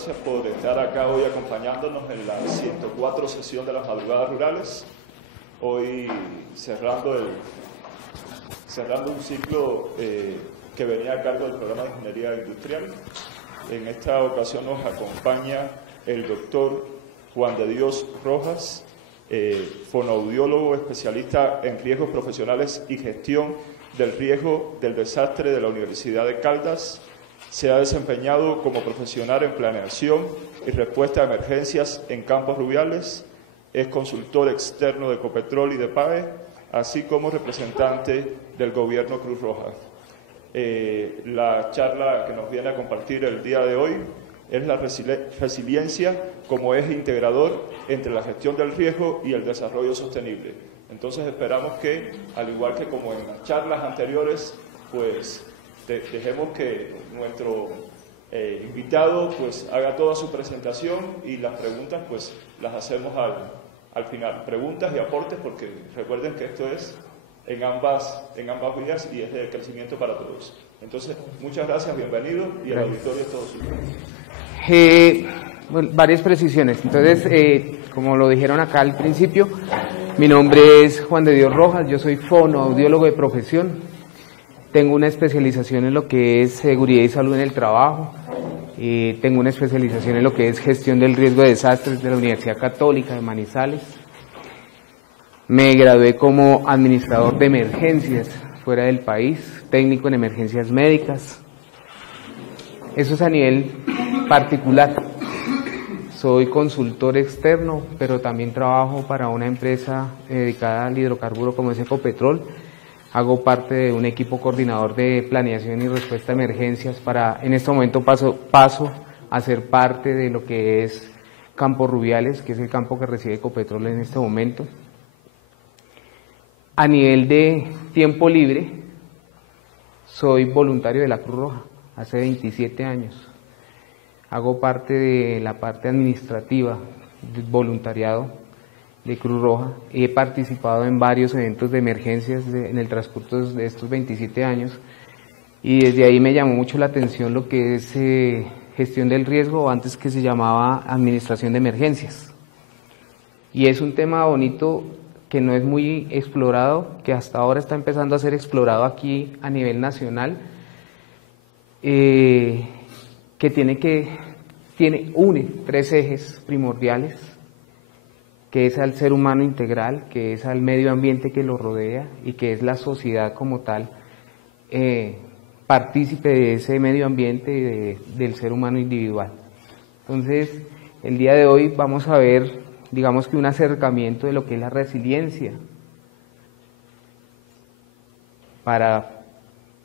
gracias por estar acá hoy acompañándonos en la 104 sesión de las madrugadas rurales. Hoy cerrando un ciclo que venía a cargo del programa de Ingeniería Industrial. En esta ocasión nos acompaña el doctor Juan de Dios Rojas, fonoaudiólogo especialista en riesgos profesionales y gestión del riesgo del desastre de la Universidad de Caldas. Se ha desempeñado como profesional en planeación y respuesta a emergencias en Campos Rubiales. Es consultor externo de Ecopetrol y de PAE, así como representante del Gobierno Cruz Roja. La charla que nos viene a compartir el día de hoy es la resiliencia como eje integrador entre la gestión del riesgo y el desarrollo sostenible. Entonces esperamos que, al igual que como en las charlas anteriores, pues dejemos que nuestro invitado pues haga toda su presentación y las preguntas pues las hacemos al final. Preguntas y aportes, porque recuerden que esto es en ambas vías y es de crecimiento para todos. Entonces, muchas gracias, bienvenido y el auditorio es todo suyo. Bueno, varias precisiones. Entonces, como lo dijeron acá al principio, mi nombre es Juan de Dios Rojas, yo soy fonoaudiólogo de profesión. Tengo una especialización en lo que es seguridad y salud en el trabajo. Tengo una especialización en lo que es gestión del riesgo de desastres de la Universidad Católica de Manizales. Me gradué como administrador de emergencias fuera del país, técnico en emergencias médicas. Eso es a nivel particular. Soy consultor externo, pero también trabajo para una empresa dedicada al hidrocarburo como es Ecopetrol. Hago parte de un equipo coordinador de planeación y respuesta a emergencias en este momento paso a ser parte de lo que es Campos Rubiales, que es el campo que recibe Ecopetrol en este momento. A nivel de tiempo libre, soy voluntario de la Cruz Roja, hace 27 años. Hago parte de la parte administrativa del voluntariado de Cruz Roja. He participado en varios eventos de emergencias en el transcurso de estos 27 años y desde ahí me llamó mucho la atención lo que es gestión del riesgo, o antes que se llamaba administración de emergencias. Y es un tema bonito que no es muy explorado, que hasta ahora está empezando a ser explorado aquí a nivel nacional, que une tres ejes primordiales, que es al ser humano integral, que es al medio ambiente que lo rodea y que es la sociedad como tal, partícipe de ese medio ambiente y del ser humano individual. Entonces, el día de hoy vamos a ver, digamos que un acercamiento de lo que es la resiliencia, para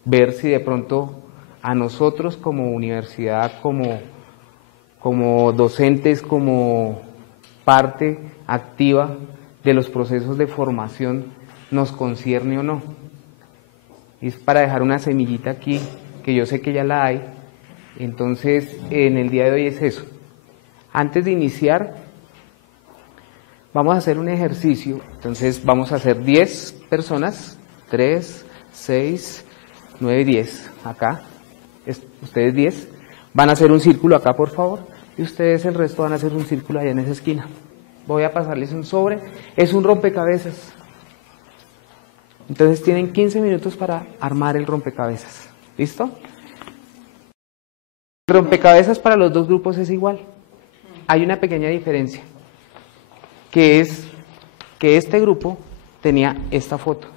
ver si de pronto a nosotros como universidad, como docentes, como parte activa de los procesos de formación, nos concierne o no. Y es para dejar una semillita aquí, que yo sé que ya la hay. Entonces, en el día de hoy es eso. Antes de iniciar, vamos a hacer un ejercicio. Entonces, vamos a hacer 10 personas, 3, 6, 9, 10, acá. Ustedes 10, van a hacer un círculo acá, por favor. Y ustedes el resto van a hacer un círculo allá en esa esquina. Voy a pasarles un sobre, es un rompecabezas. Entonces tienen 15 minutos para armar el rompecabezas. ¿Listo? El rompecabezas para los dos grupos es igual. Hay una pequeña diferencia, que es que este grupo tenía esta foto.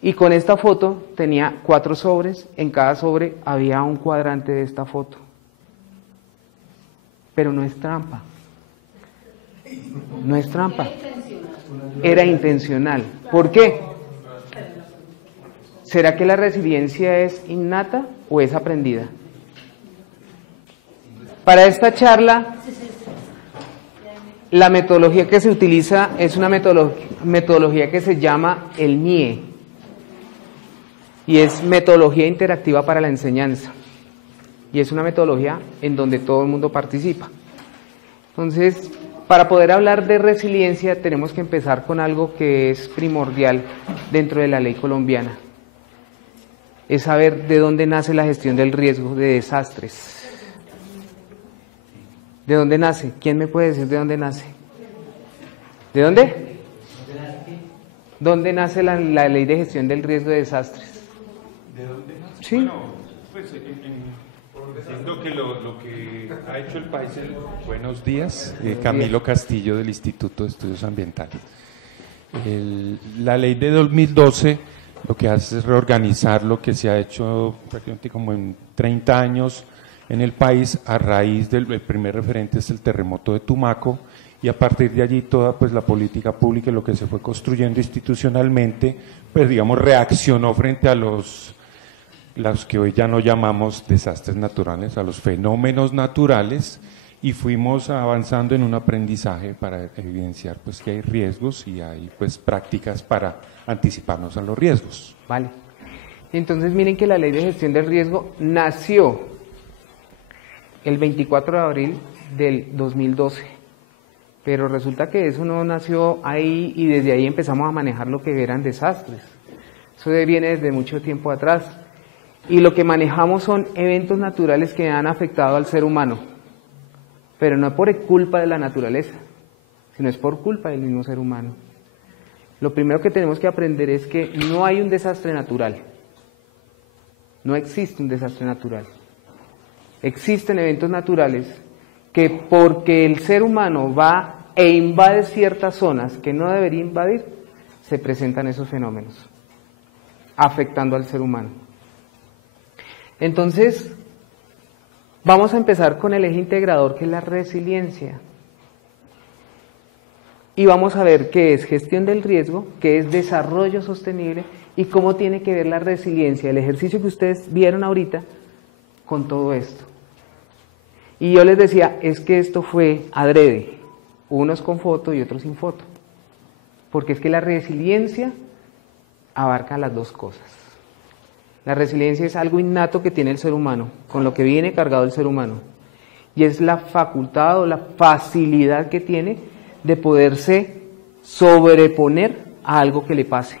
Y con esta foto tenía 4 sobres, en cada sobre había un cuadrante de esta foto. Pero no es trampa. No es trampa. Era intencional. ¿Por qué? ¿Será que la resiliencia es innata o es aprendida? Para esta charla, la metodología que se utiliza es una metodología que se llama el MIE, y es metodología interactiva para la enseñanza. Y es una metodología en donde todo el mundo participa. Entonces, para poder hablar de resiliencia tenemos que empezar con algo que es primordial dentro de la ley colombiana. Es saber de dónde nace la gestión del riesgo de desastres. ¿De dónde nace? ¿Quién me puede decir de dónde nace? ¿De dónde? ¿Dónde nace la ley de gestión del riesgo de desastres? ¿De dónde nace? Sí. Bueno, pues entiendo que lo que ha hecho el país Buenos días, Camilo Castillo del Instituto de Estudios Ambientales. La ley de 2012 lo que hace es reorganizar lo que se ha hecho prácticamente como en 30 años en el país a raíz del primer referente es el terremoto de Tumaco, y a partir de allí toda pues la política pública y lo que se fue construyendo institucionalmente, pues digamos reaccionó frente a los que hoy ya no llamamos desastres naturales, a los fenómenos naturales, y fuimos avanzando en un aprendizaje para evidenciar pues que hay riesgos y hay pues prácticas para anticiparnos a los riesgos. Vale. Entonces miren que la ley de gestión del riesgo nació el 24 de abril del 2012, pero resulta que eso no nació ahí y desde ahí empezamos a manejar lo que eran desastres. Eso viene desde mucho tiempo atrás y lo que manejamos son eventos naturales que han afectado al ser humano, pero no por culpa de la naturaleza, sino es por culpa del mismo ser humano. Lo primero que tenemos que aprender es que no hay un desastre natural, no existe un desastre natural. Existen eventos naturales que porque el ser humano va e invade ciertas zonas que no debería invadir, se presentan esos fenómenos, afectando al ser humano. Entonces, vamos a empezar con el eje integrador que es la resiliencia. Y vamos a ver qué es gestión del riesgo, qué es desarrollo sostenible y cómo tiene que ver la resiliencia, el ejercicio que ustedes vieron ahorita, con todo esto. Y yo les decía, es que esto fue adrede, unos con foto y otros sin foto, porque es que la resiliencia abarca las dos cosas. La resiliencia es algo innato que tiene el ser humano, con lo que viene cargado el ser humano, y es la facultad o la facilidad que tiene de poderse sobreponer a algo que le pase.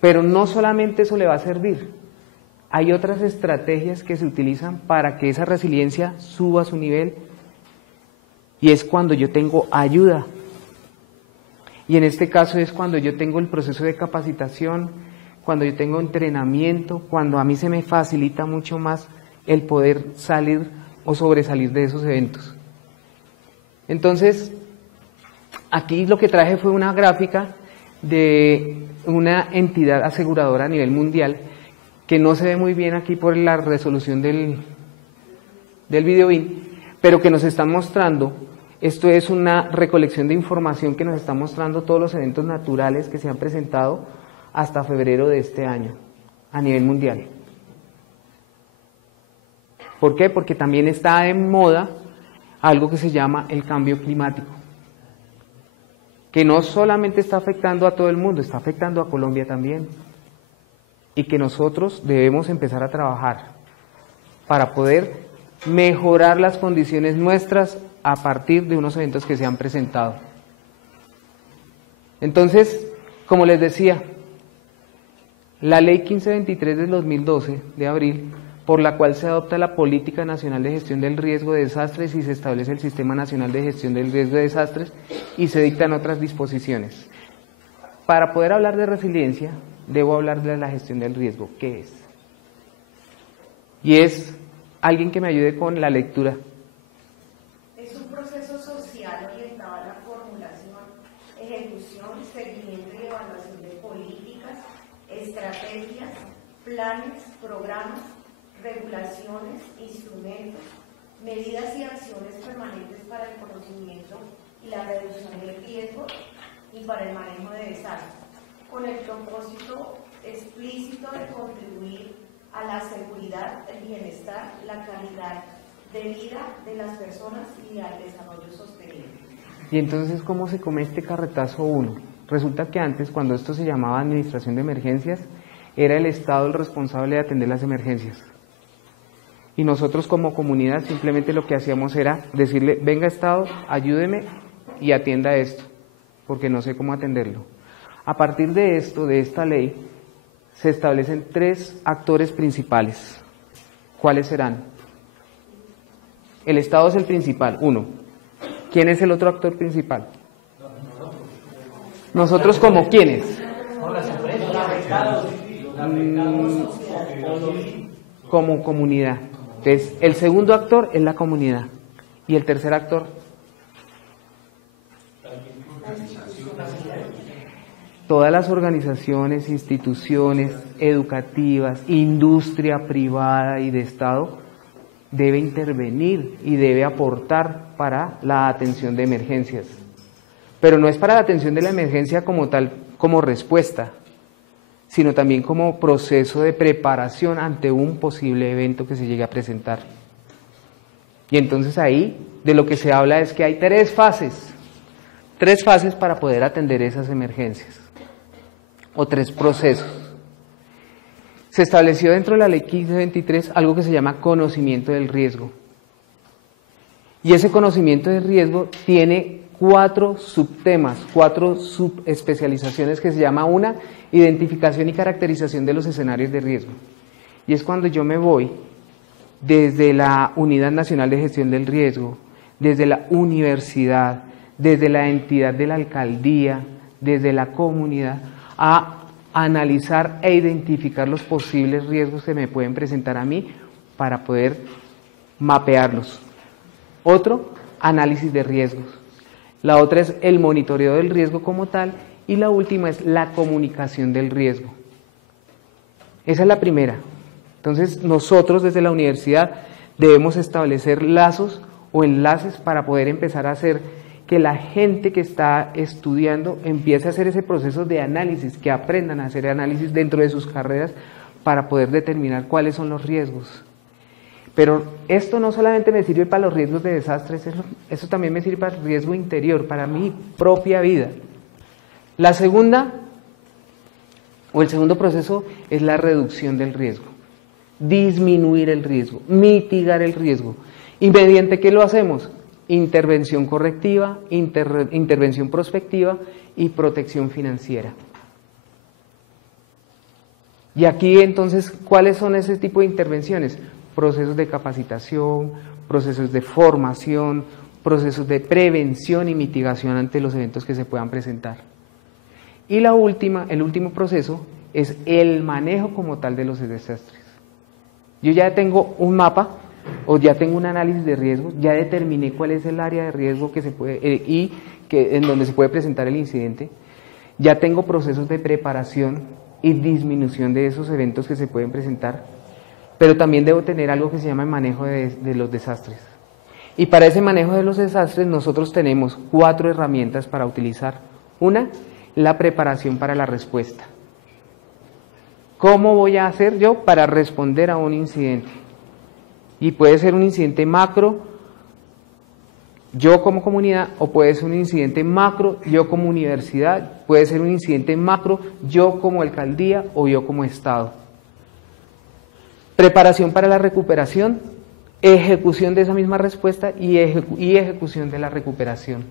Pero no solamente eso le va a servir, hay otras estrategias que se utilizan para que esa resiliencia suba a su nivel, y es cuando yo tengo ayuda. Y en este caso es cuando yo tengo el proceso de capacitación, cuando yo tengo entrenamiento, cuando a mí se me facilita mucho más el poder salir o sobresalir de esos eventos. Entonces, aquí lo que traje fue una gráfica de una entidad aseguradora a nivel mundial, que no se ve muy bien aquí por la resolución del videoin, pero que nos están mostrando, esto es una recolección de información que nos está mostrando todos los eventos naturales que se han presentado hasta febrero de este año, a nivel mundial. ¿Por qué? Porque también está en moda algo que se llama el cambio climático, que no solamente está afectando a todo el mundo, está afectando a Colombia también, y que nosotros debemos empezar a trabajar para poder mejorar las condiciones nuestras a partir de unos eventos que se han presentado. Entonces, como les decía, la ley 1523 del 2012, de abril, por la cual se adopta la Política Nacional de Gestión del Riesgo de Desastres y se establece el Sistema Nacional de Gestión del Riesgo de Desastres y se dictan otras disposiciones. Para poder hablar de resiliencia, debo hablar de la gestión del riesgo. ¿Qué es? Y es alguien que me ayude con la lectura. Es un proceso social orientado a la formulación, ejecución, seguimiento y evaluación de políticas, estrategias, planes, programas, regulaciones, instrumentos, medidas y acciones permanentes para el conocimiento y la reducción del riesgo y para el manejo de desastres, con el propósito explícito de contribuir a la seguridad, el bienestar, la calidad de vida de las personas y al desarrollo sostenible. Y entonces, ¿cómo se come este carretazo uno? Resulta que antes, cuando esto se llamaba Administración de Emergencias, era el Estado el responsable de atender las emergencias. Y nosotros como comunidad simplemente lo que hacíamos era decirle, venga Estado, ayúdeme y atienda esto, porque no sé cómo atenderlo. A partir de esto, de esta ley, se establecen 3 actores principales. ¿Cuáles serán? El Estado es el principal, uno. ¿Quién es el otro actor principal? Nosotros como quiénes. Como comunidad. Entonces, el segundo actor es la comunidad. ¿Y el tercer actor? Todas las organizaciones, instituciones educativas, industria privada y de Estado debe intervenir y debe aportar para la atención de emergencias. Pero no es para la atención de la emergencia como tal, como respuesta, sino también como proceso de preparación ante un posible evento que se llegue a presentar. Y entonces ahí de lo que se habla es que hay tres fases para poder atender esas emergencias, o tres procesos. Se estableció dentro de la ley 1523 algo que se llama conocimiento del riesgo. Y ese conocimiento del riesgo tiene 4 subtemas, 4 subespecializaciones que se llama una, identificación y caracterización de los escenarios de riesgo. Y es cuando yo me voy desde la Unidad Nacional de Gestión del Riesgo, desde la universidad, desde la entidad de la alcaldía, desde la comunidad, a analizar e identificar los posibles riesgos que me pueden presentar a mí para poder mapearlos. Otro, análisis de riesgos. La otra es el monitoreo del riesgo como tal y la última es la comunicación del riesgo. Esa es la primera. Entonces nosotros desde la universidad debemos establecer lazos o enlaces para poder empezar a hacer que la gente que está estudiando empiece a hacer ese proceso de análisis, que aprendan a hacer análisis dentro de sus carreras para poder determinar cuáles son los riesgos. Pero esto no solamente me sirve para los riesgos de desastres, eso también me sirve para el riesgo interior, para mi propia vida. La segunda, o el segundo proceso, es la reducción del riesgo. Disminuir el riesgo, mitigar el riesgo. ¿Y mediante qué lo hacemos? Intervención correctiva, intervención prospectiva y protección financiera. Y aquí entonces, ¿cuáles son ese tipo de intervenciones? Procesos de capacitación, procesos de formación, procesos de prevención y mitigación ante los eventos que se puedan presentar. Y el último proceso es el manejo como tal de los desastres. Yo ya tengo un mapa o ya tengo un análisis de riesgo, ya determiné cuál es el área de riesgo que se puede en donde se puede presentar el incidente, ya tengo procesos de preparación y disminución de esos eventos que se pueden presentar, pero también debo tener algo que se llama el manejo de los desastres. Y para ese manejo de los desastres nosotros tenemos 4 herramientas para utilizar. Una, la preparación para la respuesta. ¿Cómo voy a hacer yo para responder a un incidente? Y puede ser un incidente macro, yo como comunidad, o puede ser un incidente macro, yo como universidad, puede ser un incidente macro, yo como alcaldía o yo como Estado. Preparación para la recuperación, ejecución de esa misma respuesta y ejecución de la recuperación.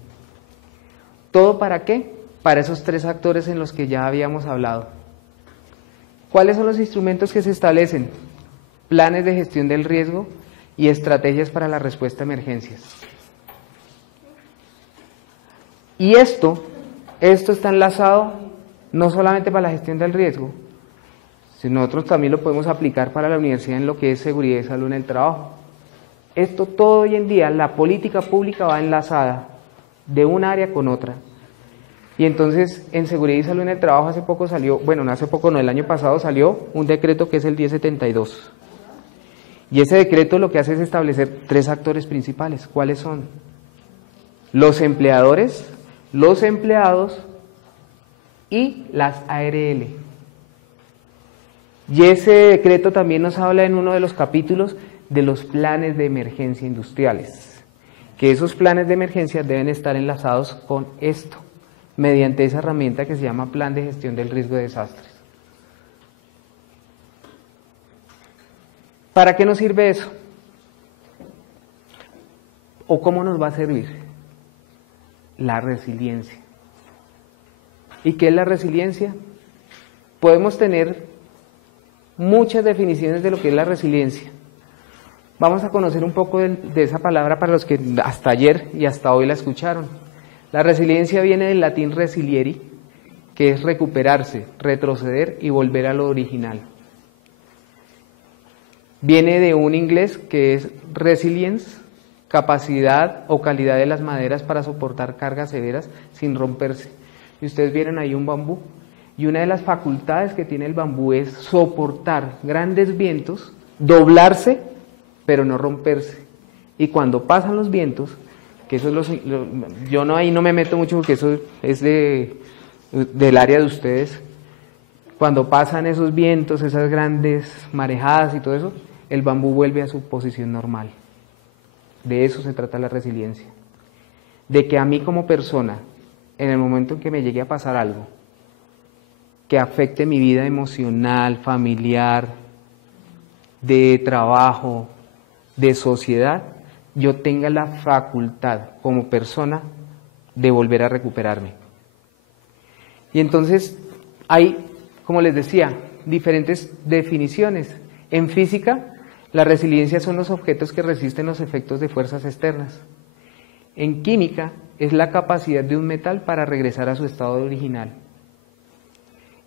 ¿Todo para qué? Para esos 3 actores en los que ya habíamos hablado. ¿Cuáles son los instrumentos que se establecen? Planes de gestión del riesgo y estrategias para la respuesta a emergencias. Y esto está enlazado no solamente para la gestión del riesgo, sino nosotros también lo podemos aplicar para la universidad en lo que es seguridad y salud en el trabajo. Esto todo hoy en día, la política pública va enlazada de un área con otra. Y entonces en seguridad y salud en el trabajo hace poco salió, bueno, no hace poco, no, el año pasado salió un decreto que es el 1072. Y ese decreto lo que hace es establecer 3 actores principales. ¿Cuáles son? Los empleadores, los empleados y las ARL. Y ese decreto también nos habla en uno de los capítulos de los planes de emergencia industriales, que esos planes de emergencia deben estar enlazados con esto, mediante esa herramienta que se llama Plan de Gestión del Riesgo de Desastres. ¿Para qué nos sirve eso? ¿O cómo nos va a servir? La resiliencia. ¿Y qué es la resiliencia? Podemos tener muchas definiciones de lo que es la resiliencia. Vamos a conocer un poco de esa palabra para los que hasta ayer y hasta hoy la escucharon. La resiliencia viene del latín resilieri, que es recuperarse, retroceder y volver a lo original. Viene de un inglés que es resilience, capacidad o calidad de las maderas para soportar cargas severas sin romperse. Y ustedes vieron ahí un bambú, y una de las facultades que tiene el bambú es soportar grandes vientos, doblarse, pero no romperse. Y cuando pasan los vientos, que eso es yo no ahí no me meto mucho porque eso es del área de ustedes, cuando pasan esos vientos, esas grandes marejadas y todo eso, el bambú vuelve a su posición normal. De eso se trata la resiliencia. De que a mí como persona, en el momento en que me llegue a pasar algo que afecte mi vida emocional, familiar, de trabajo, de sociedad, yo tenga la facultad como persona de volver a recuperarme. Y entonces hay, como les decía, diferentes definiciones. En física, la resiliencia son los objetos que resisten los efectos de fuerzas externas. En química, es la capacidad de un metal para regresar a su estado original.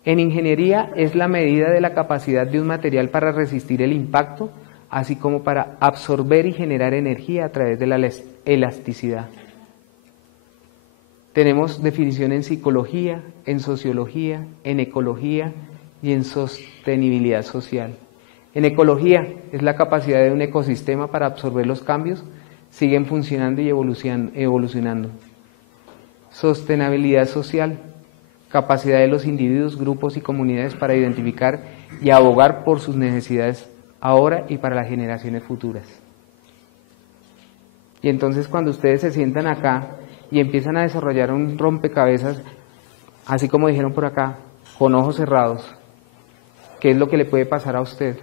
En ingeniería, es la medida de la capacidad de un material para resistir el impacto, así como para absorber y generar energía a través de la elasticidad. Tenemos definición en psicología, en sociología, en ecología y en sostenibilidad social. En ecología es la capacidad de un ecosistema para absorber los cambios, siguen funcionando y evolucionando. Sostenibilidad social, capacidad de los individuos, grupos y comunidades para identificar y abogar por sus necesidades ahora y para las generaciones futuras. Y entonces cuando ustedes se sientan acá y empiezan a desarrollar un rompecabezas, así como dijeron por acá, con ojos cerrados, ¿qué es lo que le puede pasar a usted?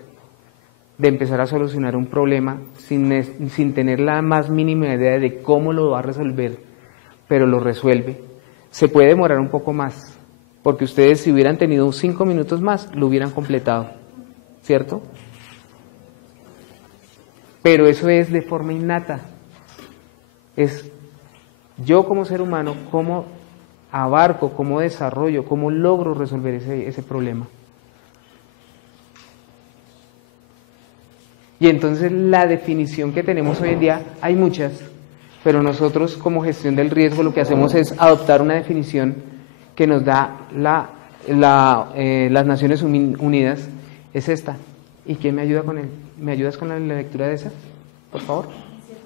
De empezar a solucionar un problema sin tener la más mínima idea de cómo lo va a resolver, pero lo resuelve. Se puede demorar un poco más, porque ustedes si hubieran tenido 5 minutos más, lo hubieran completado, ¿cierto? Pero eso es de forma innata. Es yo como ser humano, cómo abarco, cómo desarrollo, cómo logro resolver ese problema. Y entonces la definición que tenemos hoy en día, hay muchas, pero nosotros como gestión del riesgo lo que hacemos es adoptar una definición que nos da las Naciones Unidas, es esta. ¿Y quién me ayuda con él? ¿Me ayudas con la lectura de esa, por favor?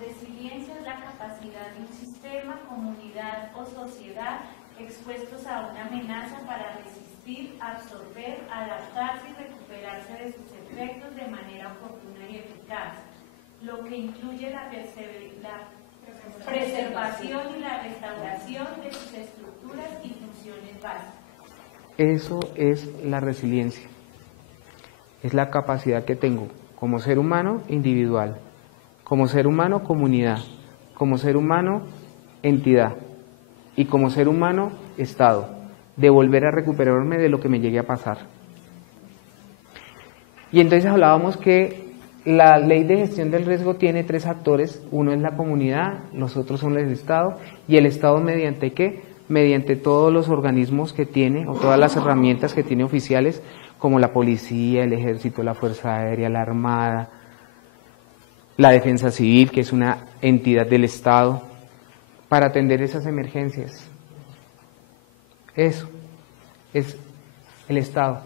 Resiliencia es la capacidad de un sistema, comunidad o sociedad expuestos a una amenaza para resistir, absorber, adaptarse y recuperarse de sus efectos de manera oportuna y eficaz, lo que incluye la preservación y la restauración de sus estructuras y funciones básicas. Eso es la resiliencia. Es la capacidad que tengo como ser humano individual, como ser humano comunidad, como ser humano entidad y como ser humano Estado, de volver a recuperarme de lo que me llegue a pasar. Y entonces hablábamos que la ley de gestión del riesgo tiene 3 actores, uno es la comunidad, los otros son el Estado, y el Estado mediante ¿qué? Mediante todos los organismos que tiene o todas las herramientas que tiene oficiales, como la policía, el ejército, la fuerza aérea, la armada, la defensa civil, que es una entidad del Estado, para atender esas emergencias. Eso es el Estado.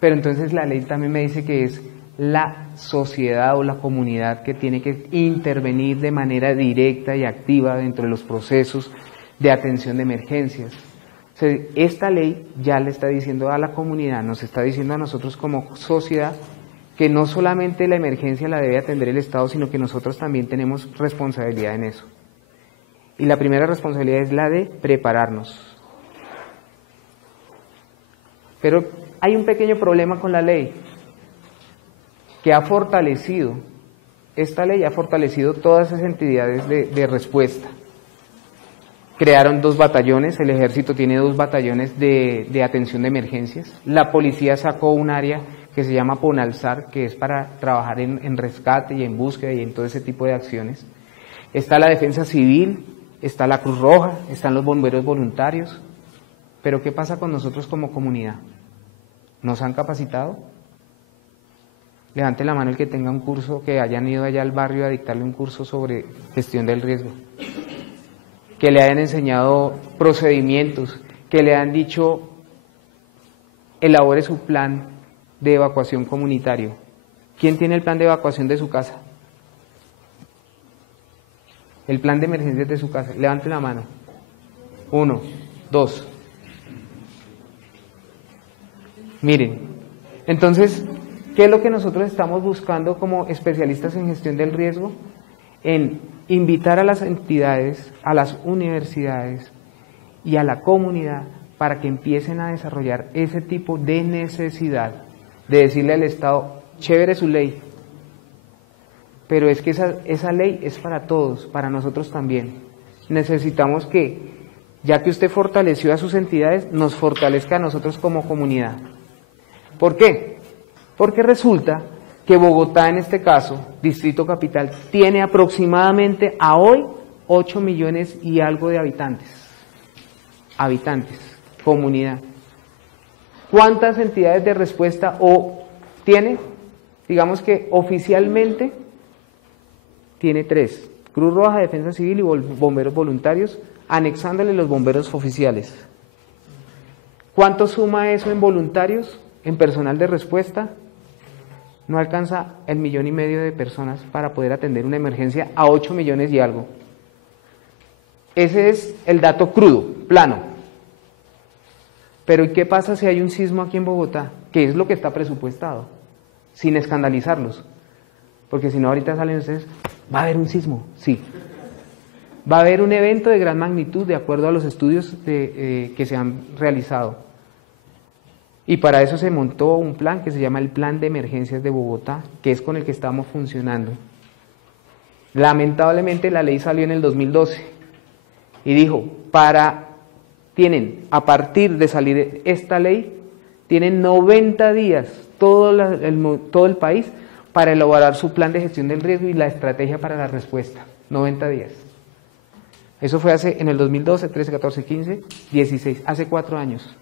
Pero entonces la ley también me dice que es la sociedad o la comunidad que tiene que intervenir de manera directa y activa dentro de los procesos de atención de emergencias. O sea, esta ley ya le está diciendo a la comunidad, nos está diciendo a nosotros como sociedad, que no solamente la emergencia la debe atender el Estado, sino que nosotros también tenemos responsabilidad en eso. Y la primera responsabilidad es la de prepararnos. Pero hay un pequeño problema con la ley, que ha fortalecido, esta ley ha fortalecido todas esas entidades de respuesta. Crearon 2 batallones, el ejército tiene 2 batallones de atención de emergencias, la policía sacó un área que se llama Ponalzar, que es para trabajar en rescate y en búsqueda y en todo ese tipo de acciones. Está la Defensa Civil, está la Cruz Roja, están los bomberos voluntarios. Pero ¿qué pasa con nosotros como comunidad? ¿Nos han capacitado? Levante la mano el que tenga un curso, que hayan ido allá al barrio a dictarle un curso sobre gestión del riesgo. Que le hayan enseñado procedimientos, que le han dicho, elabore su plan de evacuación comunitario. ¿Quién tiene el plan de evacuación de su casa? El plan de emergencias de su casa. Levante la mano. 1, 2. Miren, entonces, ¿qué es lo que nosotros estamos buscando como especialistas en gestión del riesgo? En invitar a las entidades, a las universidades y a la comunidad para que empiecen a desarrollar ese tipo de necesidad de decirle al Estado, chévere su ley, pero es que esa ley es para todos, para nosotros también. Necesitamos que, ya que usted fortaleció a sus entidades, nos fortalezca a nosotros como comunidad. ¿Por qué? Porque resulta que Bogotá, en este caso, Distrito Capital, tiene aproximadamente a hoy 8 millones y algo de habitantes. Habitantes, comunidad. ¿Cuántas entidades de respuesta tiene? Digamos que oficialmente tiene 3. Cruz Roja, Defensa Civil y bomberos voluntarios, anexándole los bomberos oficiales. ¿Cuánto suma eso en voluntarios, en personal de respuesta? No alcanza el 1,5 millones de personas para poder atender una emergencia a 8 millones y algo. Ese es el dato crudo, plano. Pero ¿y qué pasa si hay un sismo aquí en Bogotá? ¿Qué es lo que está presupuestado? Sin escandalizarlos. Porque si no, ahorita salen ustedes, ¿va a haber un sismo? Sí. Va a haber un evento de gran magnitud de acuerdo a los estudios que se han realizado. Y para eso se montó un plan que se llama el Plan de Emergencias de Bogotá, que es con el que estamos funcionando. Lamentablemente la ley salió en el 2012 y dijo, a partir de salir esta ley, tienen 90 días todo el país para elaborar su plan de gestión del riesgo y la estrategia para la respuesta. 90 días. Eso fue en el 2012, 13, 14, 15, 16, hace 4 años.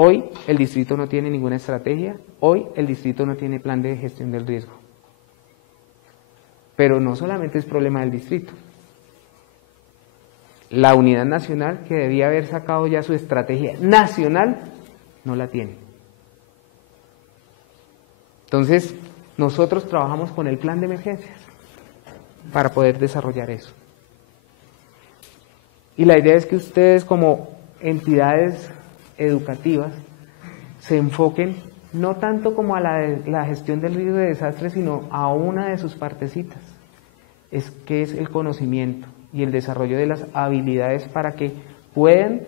Hoy el distrito no tiene ninguna estrategia, hoy el distrito no tiene plan de gestión del riesgo. Pero no solamente es problema del distrito. La unidad nacional, que debía haber sacado ya su estrategia nacional, no la tiene. Entonces, nosotros trabajamos con el plan de emergencias para poder desarrollar eso. Y la idea es que ustedes como entidades educativas se enfoquen no tanto como a la gestión del riesgo de desastre, sino a una de sus partecitas, que es el conocimiento y el desarrollo de las habilidades para que puedan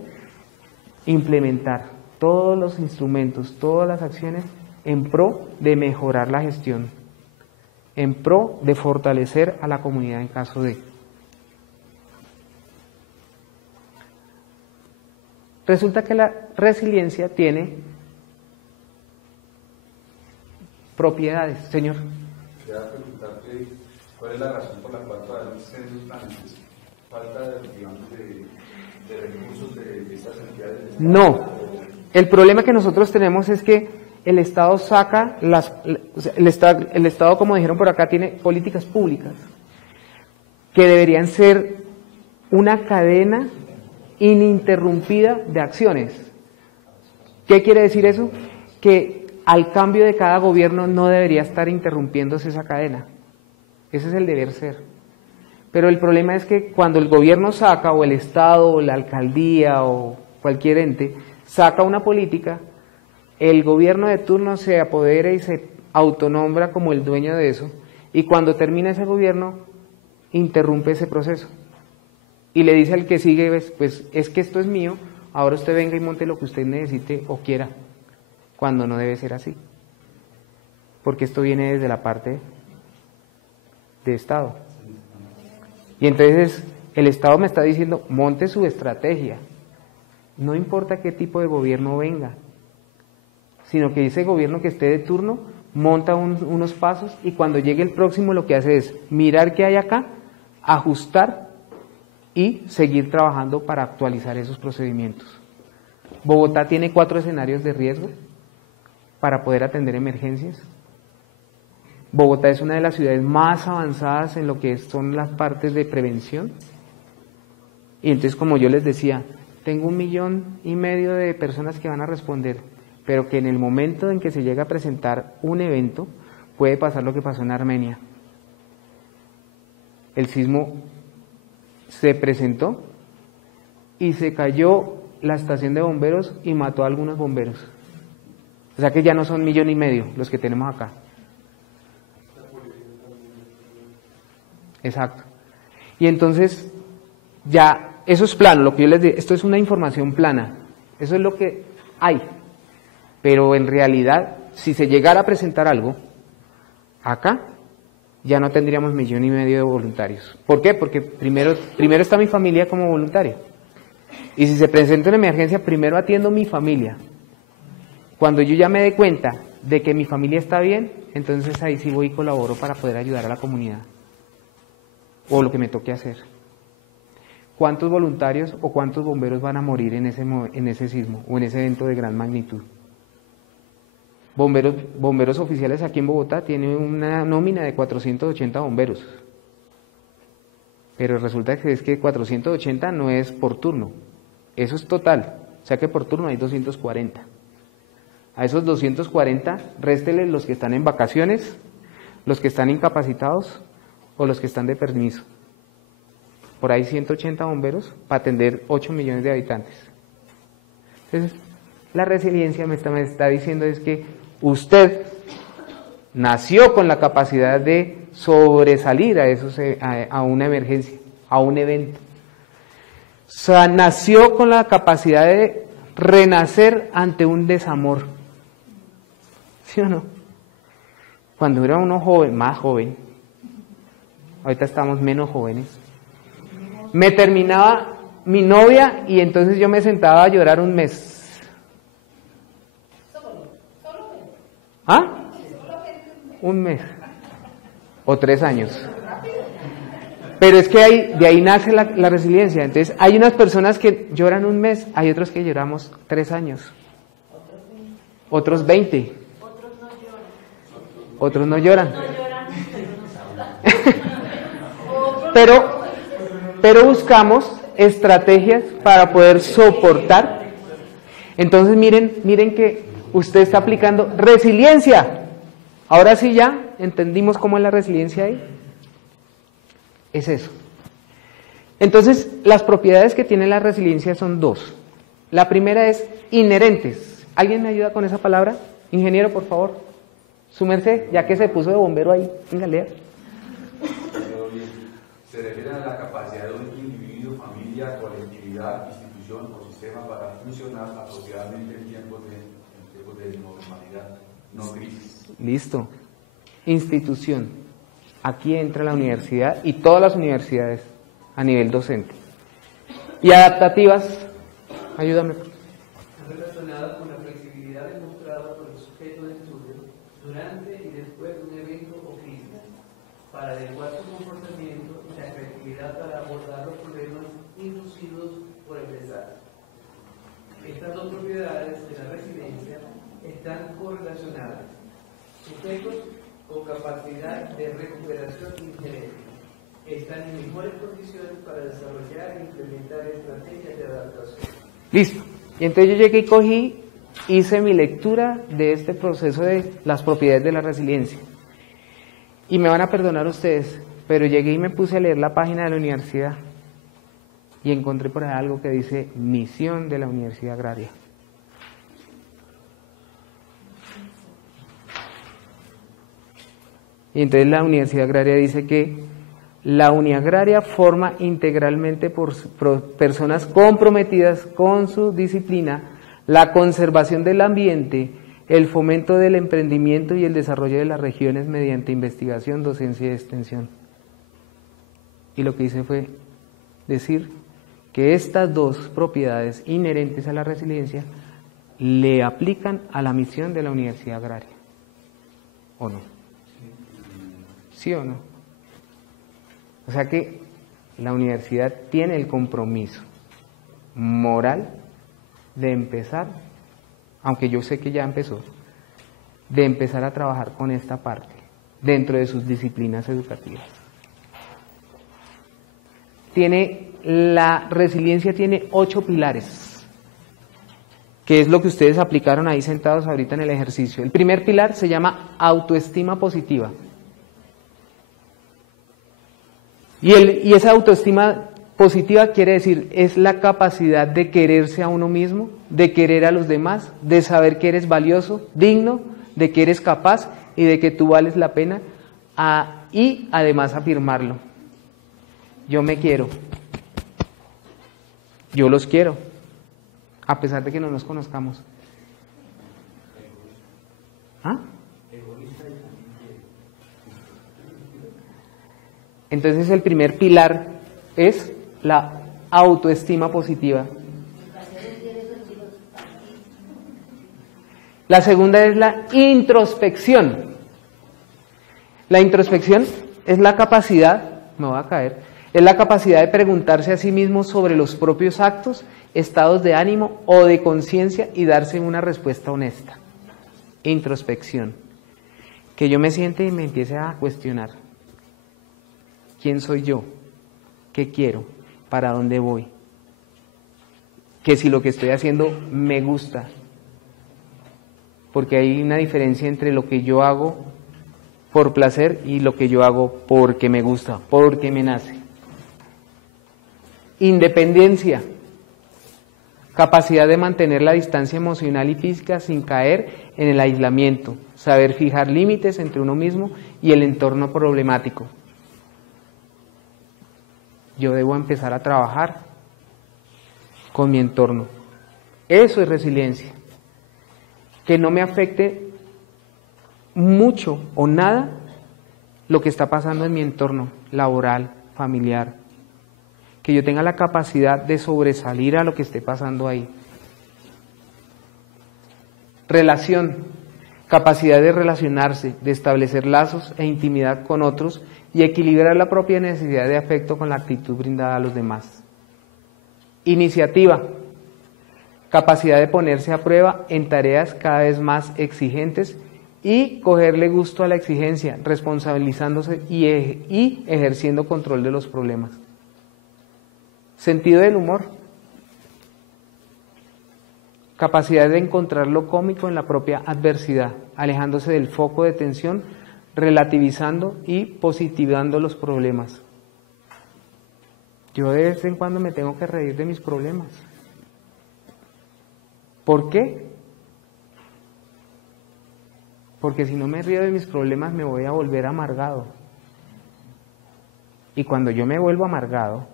implementar todos los instrumentos, todas las acciones en pro de mejorar la gestión, en pro de fortalecer a la comunidad en caso de. Resulta que la resiliencia tiene propiedades, señor. Quería preguntarte cuál es la razón por la cual todavía no existen esos planes. Falta, digamos, de recursos de estas entidades. No, el problema que nosotros tenemos es que el Estado saca el Estado, como dijeron por acá, tiene políticas públicas que deberían ser una cadena ininterrumpida de acciones. ¿Qué quiere decir eso? Que al cambio de cada gobierno no debería estar interrumpiéndose esa cadena. Ese es el deber ser. Pero el problema es que cuando el gobierno saca, o el Estado, o la alcaldía, o cualquier ente, saca una política, el gobierno de turno se apodera y se autonombra como el dueño de eso, y cuando termina ese gobierno, interrumpe ese proceso. Y le dice al que sigue, pues es que esto es mío, ahora usted venga y monte lo que usted necesite o quiera, cuando no debe ser así. Porque esto viene desde la parte de Estado. Y entonces el Estado me está diciendo, monte su estrategia. No importa qué tipo de gobierno venga. sino que ese gobierno que esté de turno monta unos pasos y cuando llegue el próximo lo que hace es mirar qué hay acá, ajustar y seguir trabajando para actualizar esos procedimientos. Bogotá tiene 4 escenarios de riesgo para poder atender emergencias. Bogotá es una de las ciudades más avanzadas en lo que son las partes de prevención. Y entonces, como yo les decía, tengo 1,5 millones de personas que van a responder, pero que en el momento en que se llega a presentar un evento, puede pasar lo que pasó en Armenia. El sismo se presentó y se cayó la estación de bomberos y mató a algunos bomberos. O sea que ya no son 1,5 millones los que tenemos acá. Exacto. Y entonces, ya, eso es plano, lo que yo les digo, esto es una información plana, eso es lo que hay. Pero en realidad, si se llegara a presentar algo, acá ya no tendríamos 1,5 millones de voluntarios. ¿Por qué? Porque primero está mi familia como voluntaria. Y si se presenta una emergencia, primero atiendo mi familia. Cuando yo ya me dé cuenta de que mi familia está bien, entonces ahí sí voy y colaboro para poder ayudar a la comunidad. O lo que me toque hacer. ¿Cuántos voluntarios o cuántos bomberos van a morir en ese sismo o en ese evento de gran magnitud? Bomberos oficiales aquí en Bogotá tienen una nómina de 480 bomberos. Pero resulta que es que 480 no es por turno, eso es total, o sea que por turno hay 240. A esos 240, réstele los que están en vacaciones, los que están incapacitados o los que están de permiso. Por ahí 180 bomberos para atender 8 millones de habitantes. Entonces, la resiliencia me está diciendo es que usted nació con la capacidad de sobresalir a una emergencia, a un evento. O sea, nació con la capacidad de renacer ante un desamor. ¿Sí o no? Cuando era uno joven, más joven, ahorita estamos menos jóvenes, me terminaba mi novia y entonces yo me sentaba a llorar un mes. ¿Ah? Un mes. O 3 años. Pero es que de ahí nace la resiliencia. Entonces, hay unas personas que lloran un mes, hay otros que lloramos 3 años. Otros 20. Otros no lloran. Pero buscamos estrategias para poder soportar. Entonces, miren que usted está aplicando resiliencia. Ahora sí ya entendimos cómo es la resiliencia ahí. Es eso. Entonces, las propiedades que tiene la resiliencia son 2. La primera es inherentes. ¿Alguien me ayuda con esa palabra? Ingeniero, por favor. Su merced, ya que se puso de bombero ahí. Venga, lea. Se refiere a la capacidad de un individuo, familia, colectividad, institución o sistema para funcionar apropiadamente en tiempos de normalidad, no crisis. Listo. Institución. Aquí entra la universidad y todas las universidades a nivel docente. Y adaptativas, ayúdame. Relacionada con la flexibilidad demostrada por el sujeto de estudio durante y después de un evento o crisis, para adecuar su comportamiento y la creatividad para abordar los problemas inducidos por el desastre. Estas 2 propiedades de la resiliencia están correlacionadas. Sujetos con capacidad de recuperación inherente están en mejores condiciones para desarrollar e implementar estrategias de adaptación. Listo. Y entonces yo llegué y hice mi lectura de este proceso de las propiedades de la resiliencia. Y me van a perdonar ustedes, pero llegué y me puse a leer la página de la universidad y encontré por ahí algo que dice misión de la Universidad Agraria. Y entonces la Universidad Agraria dice que la Uniagraria forma integralmente por personas comprometidas con su disciplina, la conservación del ambiente, el fomento del emprendimiento y el desarrollo de las regiones mediante investigación, docencia y extensión. Y lo que hice fue decir que estas 2 propiedades inherentes a la resiliencia le aplican a la misión de la Universidad Agraria, ¿o no? ¿Sí o no? O sea que la universidad tiene el compromiso moral de empezar, aunque yo sé que ya empezó, de empezar a trabajar con esta parte dentro de sus disciplinas educativas. La resiliencia tiene 8 pilares, que es lo que ustedes aplicaron ahí sentados ahorita en el ejercicio. El primer pilar se llama autoestima positiva. Y esa autoestima positiva quiere decir, es la capacidad de quererse a uno mismo, de querer a los demás, de saber que eres valioso, digno, de que eres capaz y de que tú vales la pena, y además afirmarlo. Yo me quiero, yo los quiero, a pesar de que no nos conozcamos. ¿Ah? Entonces el primer pilar es la autoestima positiva. La segunda es la introspección. La introspección es la capacidad, me voy a caer, es la capacidad de preguntarse a sí mismo sobre los propios actos, estados de ánimo o de conciencia y darse una respuesta honesta. Introspección. Que yo me siente y me empiece a cuestionar. ¿Quién soy yo? ¿Qué quiero? ¿Para dónde voy? Que si lo que estoy haciendo me gusta. Porque hay una diferencia entre lo que yo hago por placer y lo que yo hago porque me gusta, porque me nace. Independencia. Capacidad de mantener la distancia emocional y física sin caer en el aislamiento. Saber fijar límites entre uno mismo y el entorno problemático. Yo debo empezar a trabajar con mi entorno. Eso es resiliencia. Que no me afecte mucho o nada lo que está pasando en mi entorno laboral, familiar. Que yo tenga la capacidad de sobresalir a lo que esté pasando ahí. Relación. Capacidad de relacionarse, de establecer lazos e intimidad con otros y equilibrar la propia necesidad de afecto con la actitud brindada a los demás. Iniciativa. Capacidad de ponerse a prueba en tareas cada vez más exigentes y cogerle gusto a la exigencia, responsabilizándose y ejerciendo control de los problemas. Sentido del humor. Capacidad de encontrar lo cómico en la propia adversidad, alejándose del foco de tensión, relativizando y positivando los problemas. Yo de vez en cuando me tengo que reír de mis problemas. ¿Por qué? Porque si no me río de mis problemas me voy a volver amargado. Y cuando yo me vuelvo amargado,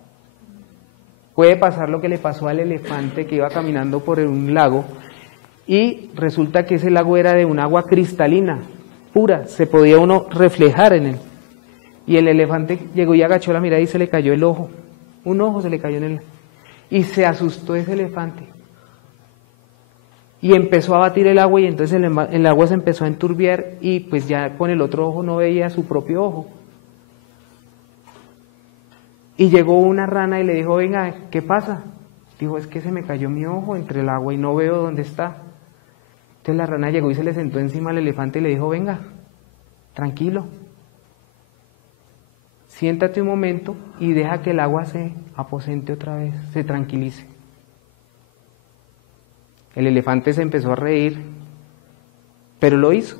puede pasar lo que le pasó al elefante que iba caminando por un lago y resulta que ese lago era de un agua cristalina, pura, se podía uno reflejar en él. Y el elefante llegó y agachó la mirada y se le cayó el ojo, un ojo se le cayó en él. Y se asustó ese elefante. Y empezó a batir el agua y entonces el agua se empezó a enturbiar y pues ya con el otro ojo no veía su propio ojo. Y llegó una rana y le dijo, venga, ¿qué pasa? Dijo, es que se me cayó mi ojo entre el agua y no veo dónde está. Entonces la rana llegó y se le sentó encima al elefante y le dijo, venga, tranquilo. Siéntate un momento y deja que el agua se aposente otra vez, se tranquilice. El elefante se empezó a reír, pero lo hizo.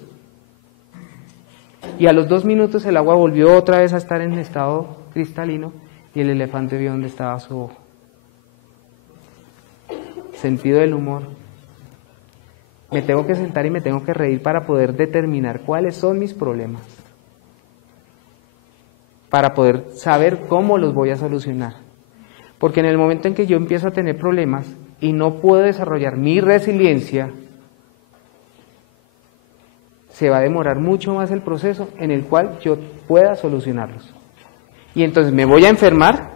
Y a los 2 minutos el agua volvió otra vez a estar en estado cristalino y el elefante vio dónde estaba su ojo. Sentido del humor. Me tengo que sentar y me tengo que reír para poder determinar cuáles son mis problemas. Para poder saber cómo los voy a solucionar. Porque en el momento en que yo empiezo a tener problemas y no puedo desarrollar mi resiliencia, se va a demorar mucho más el proceso en el cual yo pueda solucionarlos. Y entonces me voy a enfermar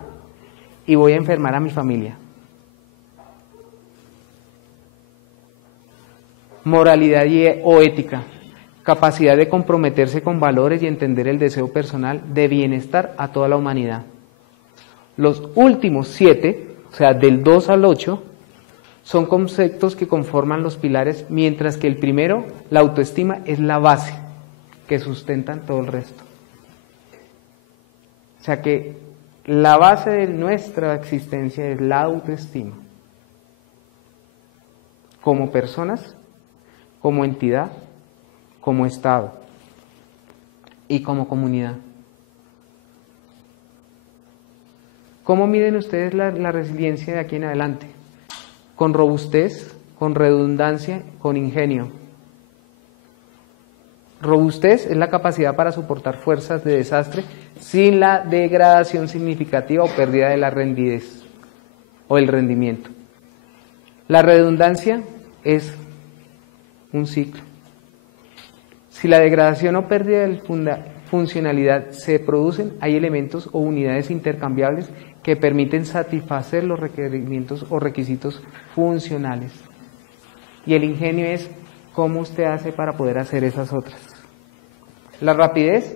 y voy a enfermar a mi familia. moralidad o ética, capacidad de comprometerse con valores y entender el deseo personal de bienestar a toda la humanidad. Los últimos 7, o sea, del 2 al 8, son conceptos que conforman los pilares, mientras que el primero, la autoestima, es la base que sustentan todo el resto. O sea que la base de nuestra existencia es la autoestima. Como personas, como entidad, como Estado y como comunidad. ¿Cómo miden ustedes la resiliencia de aquí en adelante? Con robustez, con redundancia, con ingenio. Robustez es la capacidad para soportar fuerzas de desastre sin la degradación significativa o pérdida de la rendidez o el rendimiento. La redundancia es un ciclo. Si la degradación o pérdida de funcionalidad se producen, hay elementos o unidades intercambiables que permiten satisfacer los requerimientos o requisitos funcionales. Y el ingenio es cómo usted hace para poder hacer esas otras. La rapidez,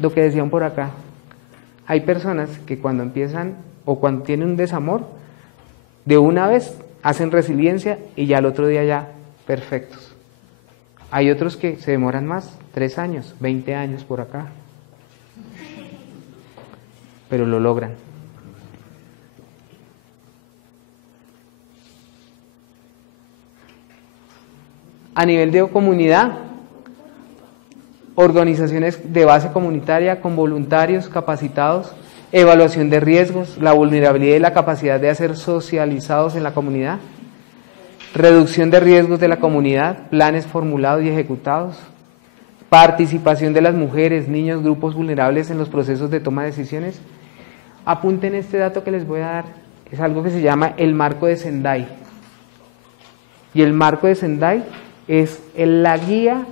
lo que decían por acá. Hay personas que cuando empiezan o cuando tienen un desamor, de una vez hacen resiliencia y ya al otro día ya perfectos. Hay otros que se demoran más, 3 años, 20 años por acá, pero lo logran. A nivel de comunidad, organizaciones de base comunitaria con voluntarios capacitados, evaluación de riesgos, la vulnerabilidad y la capacidad de ser socializados en la comunidad, reducción de riesgos de la comunidad, planes formulados y ejecutados, participación de las mujeres, niños, grupos vulnerables en los procesos de toma de decisiones. Apunten este dato que les voy a dar, es algo que se llama el marco de Sendai. Y el marco de Sendai es la guía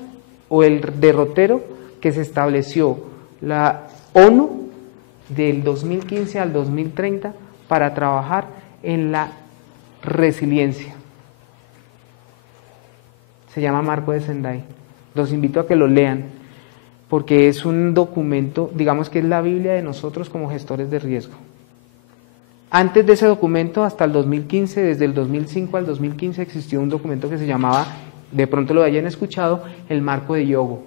o el derrotero que se estableció la ONU del 2015 al 2030 para trabajar en la resiliencia. Se llama Marco de Sendai. Los invito a que lo lean, porque es un documento, digamos que es la Biblia de nosotros como gestores de riesgo. Antes de ese documento, hasta el 2015, desde el 2005 al 2015, existió un documento que se llamaba, de pronto lo hayan escuchado, el Marco de Hyogo.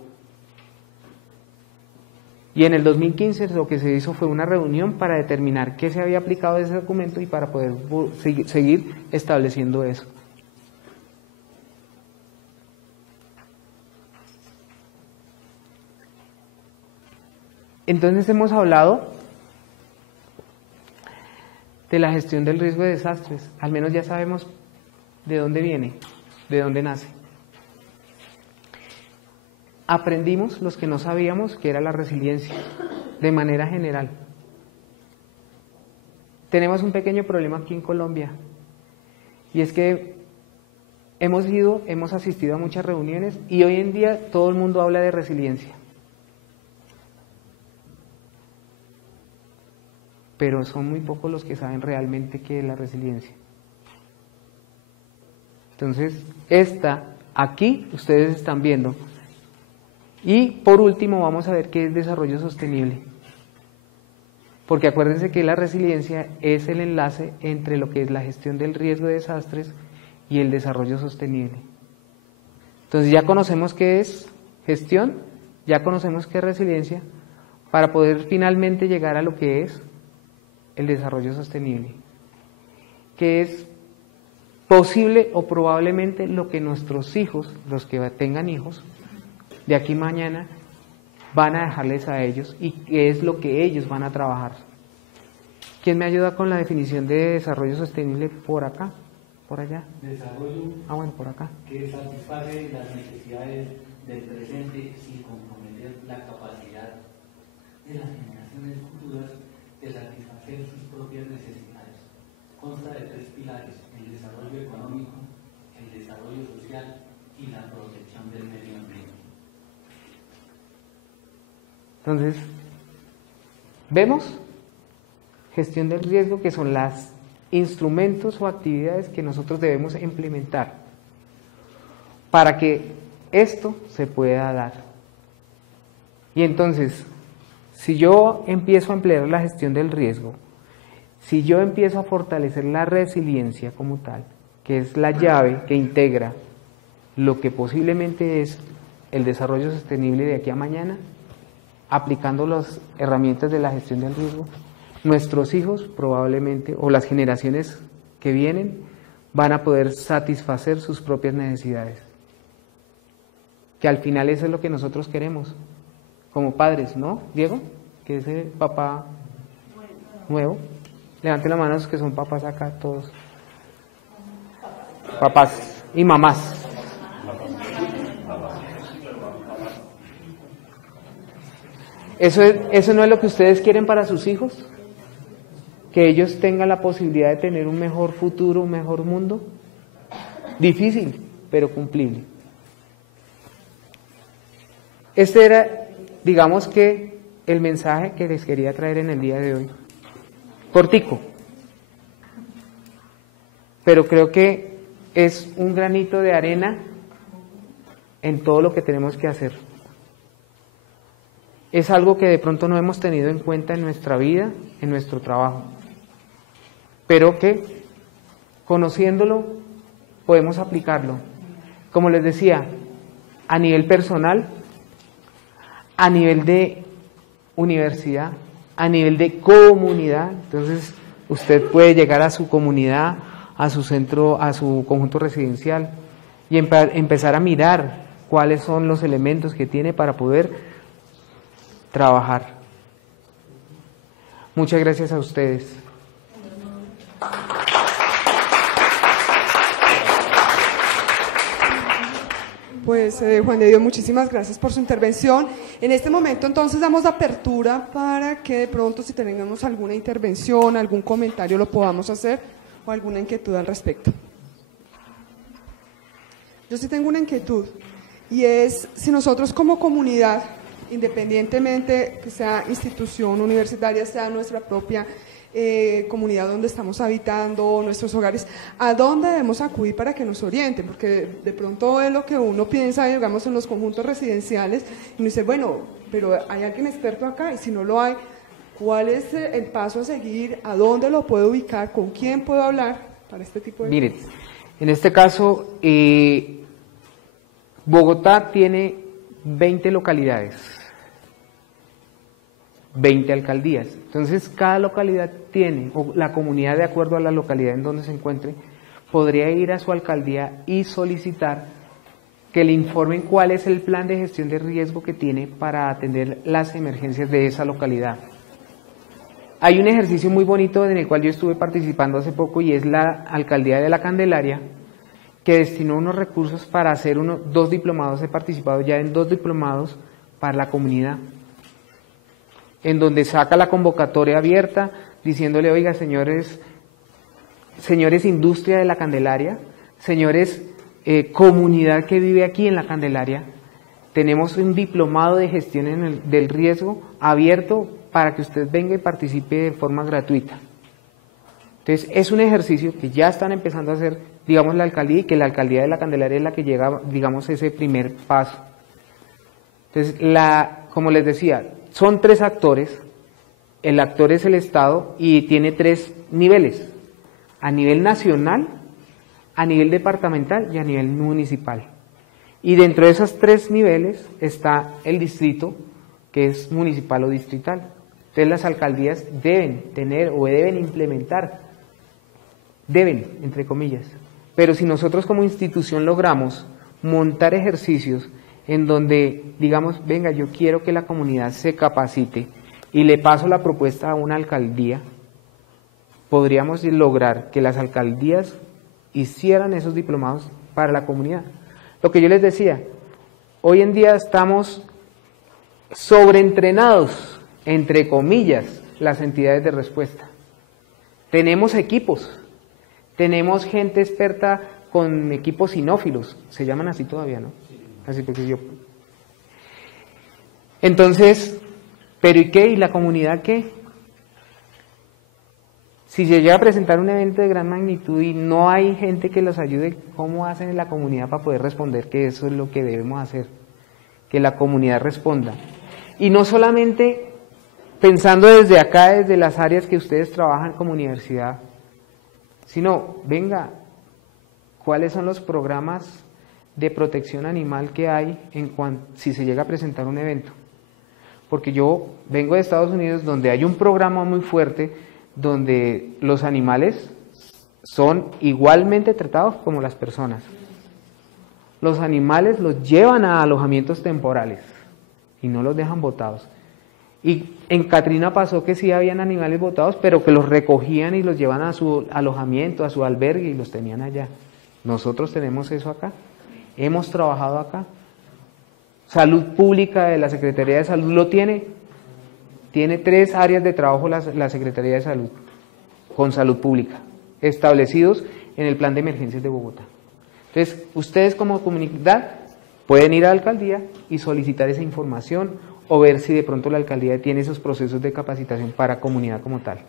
Y en el 2015 lo que se hizo fue una reunión para determinar qué se había aplicado de ese documento y para poder seguir estableciendo eso. Entonces hemos hablado de la gestión del riesgo de desastres. Al menos ya sabemos de dónde viene, de dónde nace. Aprendimos los que no sabíamos que era la resiliencia, de manera general. Tenemos un pequeño problema aquí en Colombia, y es que hemos asistido a muchas reuniones y hoy en día todo el mundo habla de resiliencia. Pero son muy pocos los que saben realmente qué es la resiliencia. Entonces, aquí ustedes están viendo. Y por último vamos a ver qué es desarrollo sostenible. Porque acuérdense que la resiliencia es el enlace entre lo que es la gestión del riesgo de desastres y el desarrollo sostenible. Entonces ya conocemos qué es gestión, ya conocemos qué es resiliencia, para poder finalmente llegar a lo que es el desarrollo sostenible, que es posible o probablemente lo que nuestros hijos, los que tengan hijos, de aquí mañana van a dejarles a ellos y que es lo que ellos van a trabajar. ¿Quién me ayuda con la definición de desarrollo sostenible por acá? ¿Por allá? Desarrollo bueno, por acá. Que satisface las necesidades del presente sin comprometer la capacidad de las generaciones futuras de satisfacer sus propias necesidades. Consta de 3 pilares: el desarrollo económico, el desarrollo social y la protección del medio ambiente. Entonces, vemos gestión del riesgo, que son los instrumentos o actividades que nosotros debemos implementar para que esto se pueda dar. Y entonces, si yo empiezo a emplear la gestión del riesgo, si yo empiezo a fortalecer la resiliencia como tal, que es la llave que integra lo que posiblemente es el desarrollo sostenible de aquí a mañana, aplicando las herramientas de la gestión del riesgo, nuestros hijos probablemente, o las generaciones que vienen, van a poder satisfacer sus propias necesidades. Que al final eso es lo que nosotros queremos, como padres, ¿no, Diego? Que ese papá nuevo, levanten la mano los que son papás acá, todos. Papás y mamás. ¿Eso no es lo que ustedes quieren para sus hijos? ¿Que ellos tengan la posibilidad de tener un mejor futuro, un mejor mundo? Difícil, pero cumplible. Este era, digamos que, el mensaje que les quería traer en el día de hoy. Cortico, pero creo que es un granito de arena en todo lo que tenemos que hacer. Es algo que de pronto no hemos tenido en cuenta en nuestra vida, en nuestro trabajo, pero que conociéndolo podemos aplicarlo. Como les decía, a nivel personal, a nivel de universidad, a nivel de comunidad. Entonces usted puede llegar a su comunidad, a su centro, a su conjunto residencial y empezar a mirar cuáles son los elementos que tiene para poder trabajar. Muchas gracias a ustedes. Pues Juan de Dios, muchísimas gracias por su intervención. En este momento entonces damos apertura para que de pronto si tenemos alguna intervención, algún comentario lo podamos hacer o alguna inquietud al respecto. Yo sí tengo una inquietud y es si nosotros como comunidad, independientemente que sea institución universitaria, sea nuestra propia comunidad donde estamos habitando, nuestros hogares, ¿a dónde debemos acudir para que nos orienten? Porque de pronto es lo que uno piensa, digamos, en los conjuntos residenciales, y uno dice, bueno, pero hay alguien experto acá, y si no lo hay, ¿cuál es el paso a seguir? ¿A dónde lo puedo ubicar? ¿Con quién puedo hablar para este tipo de Miren, en este caso, Bogotá tiene 20 localidades, 20 alcaldías. Entonces, cada localidad tiene, o la comunidad de acuerdo a la localidad en donde se encuentre, podría ir a su alcaldía y solicitar que le informen cuál es el plan de gestión de riesgo que tiene para atender las emergencias de esa localidad. Hay un ejercicio muy bonito en el cual yo estuve participando hace poco y es la alcaldía de La Candelaria, que destinó unos recursos para hacer 2 diplomados. He participado ya en 2 diplomados para la comunidad, en donde saca la convocatoria abierta diciéndole, oiga, señores industria de La Candelaria, señores comunidad que vive aquí en La Candelaria, tenemos un diplomado de gestión del riesgo abierto para que usted venga y participe de forma gratuita. Entonces, es un ejercicio que ya están empezando a hacer, digamos, la alcaldía, y que la alcaldía de La Candelaria es la que llega, digamos, ese primer paso. Entonces, como les decía, son 3 actores, el actor es el Estado y tiene 3 niveles, a nivel nacional, a nivel departamental y a nivel municipal. Y dentro de esos 3 niveles está el distrito, que es municipal o distrital. Entonces las alcaldías deben tener o deben implementar, deben, entre comillas, pero si nosotros como institución logramos montar ejercicios en donde digamos, venga, yo quiero que la comunidad se capacite y le paso la propuesta a una alcaldía, podríamos lograr que las alcaldías hicieran esos diplomados para la comunidad. Lo que yo les decía, hoy en día estamos sobreentrenados, entre comillas, las entidades de respuesta. Tenemos equipos, tenemos gente experta con equipos sinófilos, se llaman así todavía, ¿no? Así porque yo. Entonces, ¿pero y qué? ¿Y la comunidad qué? Si se llega a presentar un evento de gran magnitud y no hay gente que los ayude, ¿cómo hacen en la comunidad para poder responder que eso es lo que debemos hacer? Que la comunidad responda. Y no solamente pensando desde acá, desde las áreas que ustedes trabajan como universidad, sino, venga, ¿cuáles son los programas de protección animal que hay si se llega a presentar un evento? Porque yo vengo de Estados Unidos, donde hay un programa muy fuerte donde los animales son igualmente tratados como las personas. Los animales los llevan a alojamientos temporales y no los dejan botados. Y en Katrina pasó que sí habían animales botados, pero que los recogían y los llevan a su alojamiento, a su albergue y los tenían allá. Nosotros tenemos eso acá. Hemos trabajado acá. Salud Pública de la Secretaría de Salud lo tiene. Tiene 3 áreas de trabajo la Secretaría de Salud, con salud pública, establecidos en el Plan de Emergencias de Bogotá. Entonces, ustedes como comunidad pueden ir a la alcaldía y solicitar esa información o ver si de pronto la alcaldía tiene esos procesos de capacitación para comunidad como tal.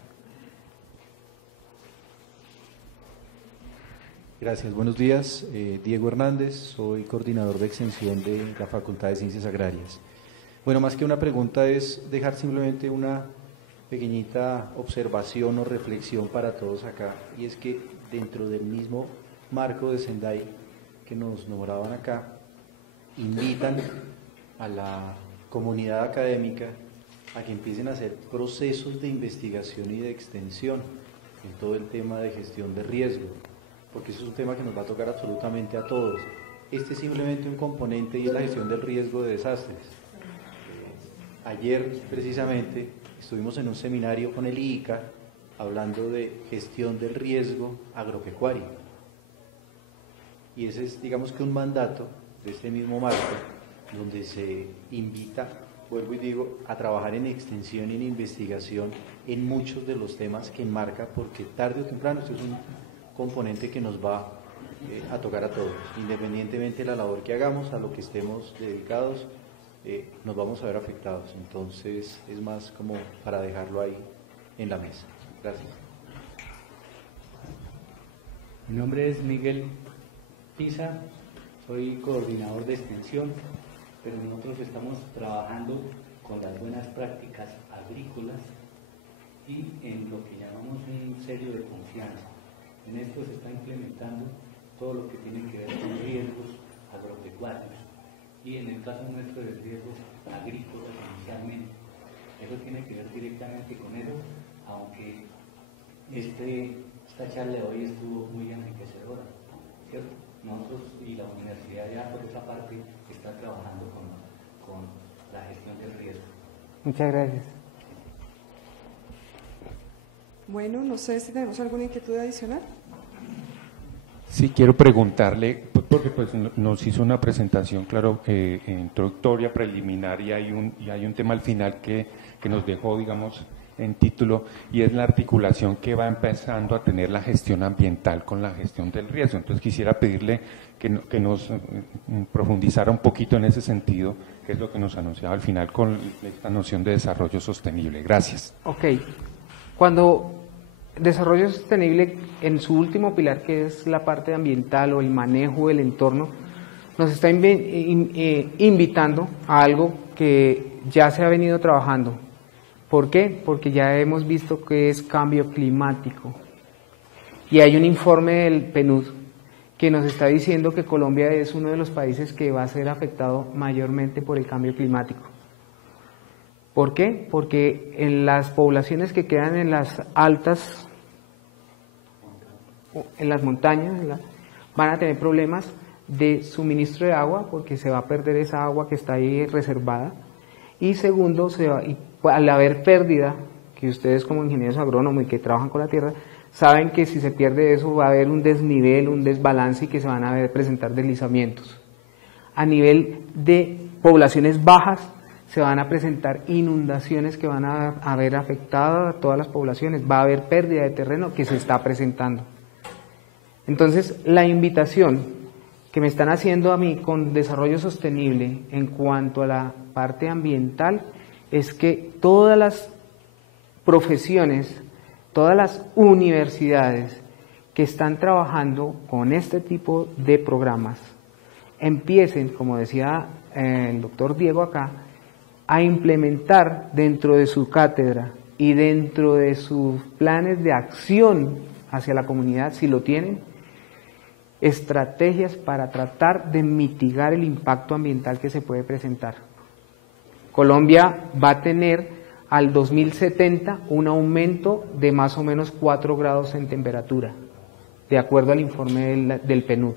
Gracias, buenos días. Diego Hernández, soy coordinador de extensión de la Facultad de Ciencias Agrarias. Bueno, más que una pregunta es dejar simplemente una pequeñita observación o reflexión para todos acá, y es que dentro del mismo marco de Sendai que nos nombraban acá, invitan a la comunidad académica a que empiecen a hacer procesos de investigación y de extensión en todo el tema de gestión de riesgo, porque eso es un tema que nos va a tocar absolutamente a todos. Este es simplemente un componente y es la gestión del riesgo de desastres. Ayer, precisamente, estuvimos en un seminario con el IICA hablando de gestión del riesgo agropecuario. Y ese es, digamos que un mandato de este mismo marco, donde se invita, vuelvo y digo, a trabajar en extensión y en investigación en muchos de los temas que enmarca, porque tarde o temprano esto es un componente que nos va a tocar a todos, independientemente de la labor que hagamos, a lo que estemos dedicados. Nos vamos a ver afectados, entonces es más como para dejarlo ahí en la mesa. Gracias. Mi nombre es Miguel Pisa, soy coordinador de extensión, pero nosotros estamos trabajando con las buenas prácticas agrícolas y en lo que llamamos un sello de confianza. En esto se está implementando todo lo que tiene que ver con riesgos agropecuarios. Y en el caso nuestro de riesgos agrícolas inicialmente, eso tiene que ver directamente con eso, aunque esta charla de hoy estuvo muy enriquecedora, ¿cierto? Nosotros y la universidad ya por esa parte está trabajando con la gestión del riesgo. Muchas gracias. Bueno, no sé si tenemos alguna inquietud adicional. Sí, quiero preguntarle, porque pues nos hizo una presentación, claro, introductoria, preliminar, y hay un tema al final que nos dejó, digamos, en título, y es la articulación que va empezando a tener la gestión ambiental con la gestión del riesgo. Entonces quisiera pedirle que nos profundizara un poquito en ese sentido, que es lo que nos anunciaba al final con esta noción de desarrollo sostenible. Gracias. Ok, cuando desarrollo sostenible, en su último pilar, que es la parte ambiental o el manejo del entorno, nos está invitando a algo que ya se ha venido trabajando. ¿Por qué? Porque ya hemos visto que es cambio climático. Y hay un informe del PNUD que nos está diciendo que Colombia es uno de los países que va a ser afectado mayormente por el cambio climático. ¿Por qué? Porque en las poblaciones que quedan en las altas, en las montañas, van a tener problemas de suministro de agua, porque se va a perder esa agua que está ahí reservada. Y segundo, al haber pérdida, que ustedes como ingenieros agrónomos y que trabajan con la tierra, saben que si se pierde eso va a haber un desnivel, un desbalance y que se van a presentar deslizamientos. A nivel de poblaciones bajas, se van a presentar inundaciones que van a haber afectado a todas las poblaciones, va a haber pérdida de terreno que se está presentando. Entonces, la invitación que me están haciendo a mí con desarrollo sostenible en cuanto a la parte ambiental es que todas las profesiones, todas las universidades que están trabajando con este tipo de programas empiecen, como decía el doctor Diego acá, a implementar dentro de su cátedra y dentro de sus planes de acción hacia la comunidad, si lo tienen, estrategias para tratar de mitigar el impacto ambiental que se puede presentar. Colombia va a tener al 2070 un aumento de más o menos 4 grados en temperatura, de acuerdo al informe del PNUD.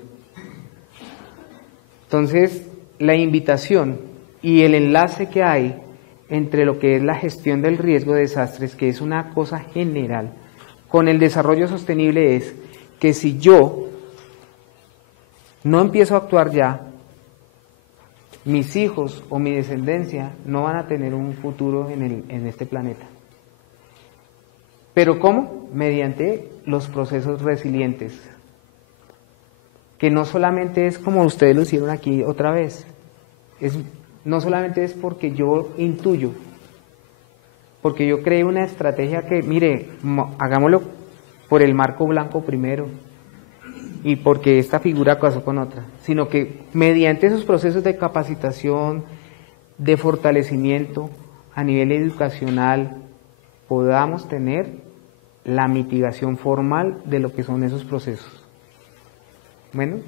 Entonces, la invitación y el enlace que hay entre lo que es la gestión del riesgo de desastres, que es una cosa general, con el desarrollo sostenible es que si yo no empiezo a actuar ya, mis hijos o mi descendencia no van a tener un futuro en este planeta. ¿Pero cómo? Mediante los procesos resilientes, que no solamente es como ustedes lo hicieron aquí otra vez, no solamente es porque yo intuyo, porque yo creé una estrategia que, mire, hagámoslo por el marco blanco primero, y porque esta figura casó con otra, sino que mediante esos procesos de capacitación, de fortalecimiento a nivel educacional, podamos tener la mitigación formal de lo que son esos procesos. Bueno,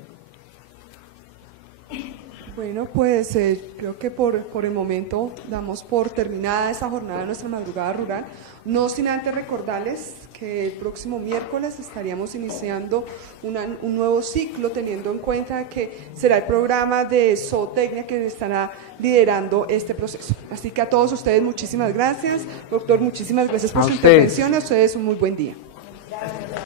pues creo que por el momento damos por terminada esta jornada de nuestra madrugada rural, no sin antes recordarles que el próximo miércoles estaríamos iniciando un nuevo ciclo, teniendo en cuenta que será el programa de zootecnia que estará liderando este proceso. Así que a todos ustedes muchísimas gracias, doctor, muchísimas gracias por su intervención, a ustedes un muy buen día. Gracias.